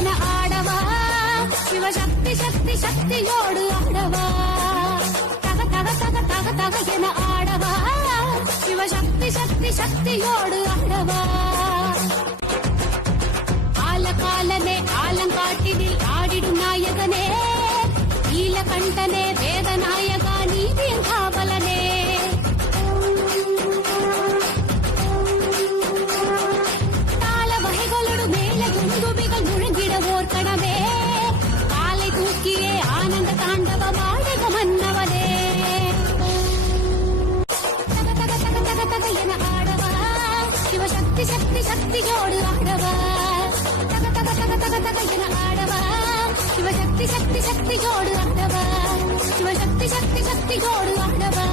என ஆடவா சிவசக்தி சக்தி சக்தியோடு ஆடவா தக தக தக தக தக என ஆடவா சிவசக்தி சக்தி சக்தியோடு ஆடவா ஆலகாலனே ஆலங்காட்டினில் ஆடிடும் நாயகனே நீலகண்டனே வேதநாயகா நீதியின் காவலனே தாள வகைகளோடு மேல குண்டுபிகள் முழங்கிடவோர் கணவே காலை தூக்கியே ஆனந்த தாண்டவ மாடக மன்னவனே தக தக தக தக தக என ஆடவா சிவசக்தி சக்தி சக்தியோடு ஆடவா தக தக தக தக தக என ஆடவா சிவசக்தி சக்தி சக்தியோடு ஆடவா சிவசக்தி சக்தி சக்தியோடு ஆடவா